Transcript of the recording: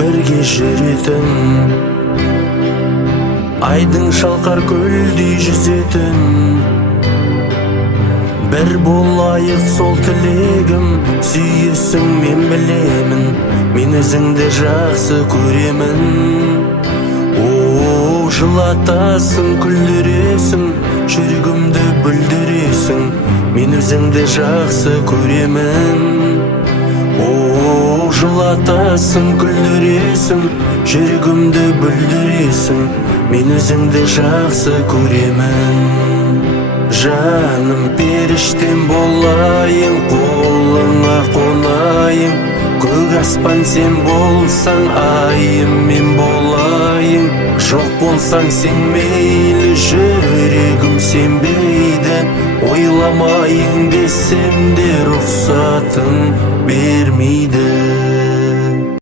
бірге жүретін, айдың шалқар көлдей жүзетін. Бір болайық сол тілегім, сүйесің мен білемін, мен өзіңді жақсы көремін. Жылатасың, күлдіресің, жүрегімді бүлдіресің, мен өзіңді жақсы көремін. Жылатасың, күлдіресің, жүрегімді бүлдіресің, мен өзіңді жақсы көремін. Жаным, періштем болайын, қолыңа қонайын, көк аспан сен болсаң, айым мен болайын. Жоқ болсаң сен мейлі, жүрегім сенбейді, ойламайын десем де рұқсатын бермейді.